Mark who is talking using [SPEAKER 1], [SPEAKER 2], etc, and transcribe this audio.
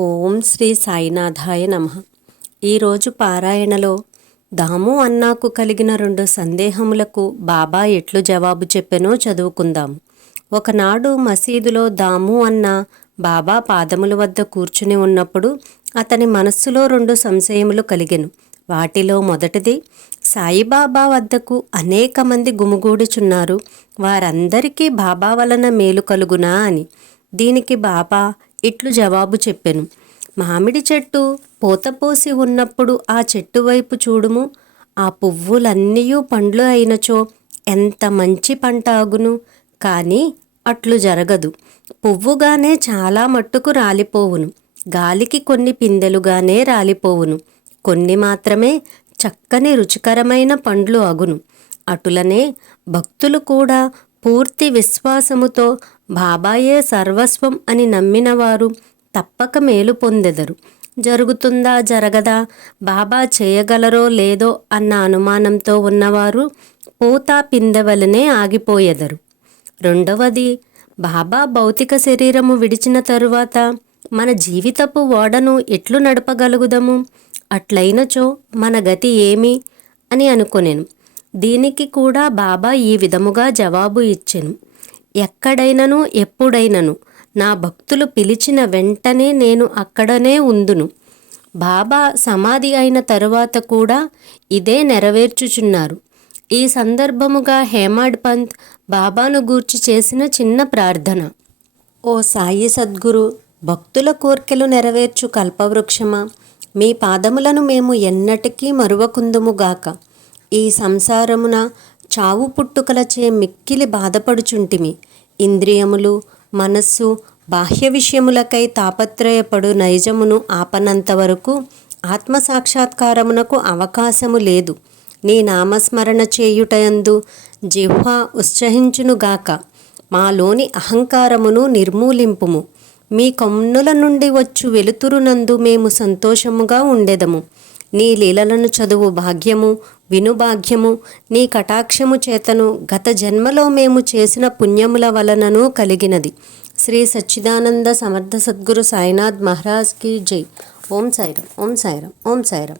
[SPEAKER 1] ఓం శ్రీ సాయినాథాయ నమ. ఈరోజు పారాయణలో దాము అన్నాకు కలిగిన రెండు సందేహములకు బాబా ఎట్లు జవాబు చెప్పెనో చదువుకుందాం. ఒకనాడు మసీదులో దాము అన్న బాబా పాదముల వద్ద కూర్చుని ఉన్నప్పుడు అతని మనస్సులో రెండు సంశయములు కలిగెను. వాటిలో మొదటిది సాయిబాబా వద్దకు అనేక మంది గుమిగూడుచున్నారు. వారందరికీ బాబా వలన మేలు కలుగునా అని. దీనికి బాబా ఇట్లు జవాబు చెప్పెను. మామిడి చెట్టు పూతపోసి ఉన్నప్పుడు ఆ చెట్టు వైపు చూడుము. ఆ పువ్వులన్నీ పండ్లు అయినచో ఎంత మంచి పంట ఆగును. కానీ అట్లు జరగదు. పువ్వుగానే చాలా మట్టుకు రాలిపోవును. గాలికి కొన్ని పిందెలుగానే రాలిపోవును. కొన్ని మాత్రమే చక్కని రుచికరమైన పండ్లు అగును అటులనే భక్తులు కూడా పూర్తి విశ్వాసముతో బాబాయే సర్వస్వం అని నమ్మినవారు తప్పక మేలు పొందెదరు. జరుగుతుందా జరగదా? బాబా చేయగలరో లేదో అన్న అనుమానంతో ఉన్నవారు పూత పిందెవలనే ఆగిపోయెదరు. రెండవది బాబా భౌతిక శరీరము విడిచిన తరువాత మన జీవితపు ఓడను ఎట్లు నడపగలుగుదము? అట్లయినచో మన గతి ఏమి? అని అనుకొనెను. దీనికి కూడా బాబా ఈ విధముగా జవాబు ఇచ్చెను. ఎక్కడైనను ఎప్పుడైనను. నా భక్తులు పిలిచిన వెంటనే నేను అక్కడనే ఉందును. బాబా సమాధి అయిన తరువాత కూడా ఇదే నెరవేర్చుచున్నారు. ఈ సందర్భముగా హేమాడ్ పంత్ బాబాను గూర్చి చేసిన చిన్న ప్రార్థన. ఓ సాయి సద్గురు భక్తుల కోర్కెలు నెరవేర్చు కల్పవృక్షమా? మీ పాదములను మేము ఎన్నటికీ మరువకుందుముగాక ఈ సంసారమున చావు పుట్టుకలచే మిక్కిలి బాధపడుచుంటిమి. ఇంద్రియములు మనస్సు బాహ్య విషయములకై తాపత్రయపడు నైజమును ఆపనంత వరకు ఆత్మసాక్షాత్కారమునకు అవకాశము లేదు. నీ నామస్మరణ చేయుటయందు జిహ్వ ఉత్సహించునుగాక మాలోని అహంకారమును నిర్మూలింపుము. మీ కన్నుల నుండి వచ్చు వెలుతురునందు మేము సంతోషముగా ఉండెదము. నీ లీలలను చదువు భాగ్యము వినుభాగ్యము నీ కటాక్షము చేతను గత జన్మలో మేము చేసిన పుణ్యముల వలనను కలిగినది. శ్రీ సచ్చిదానంద సమర్థ సద్గురు సాయినాథ్ మహారాజ్ కీ జై. ఓం సాయిరం ఓం సాయిరం ఓం సాయిరం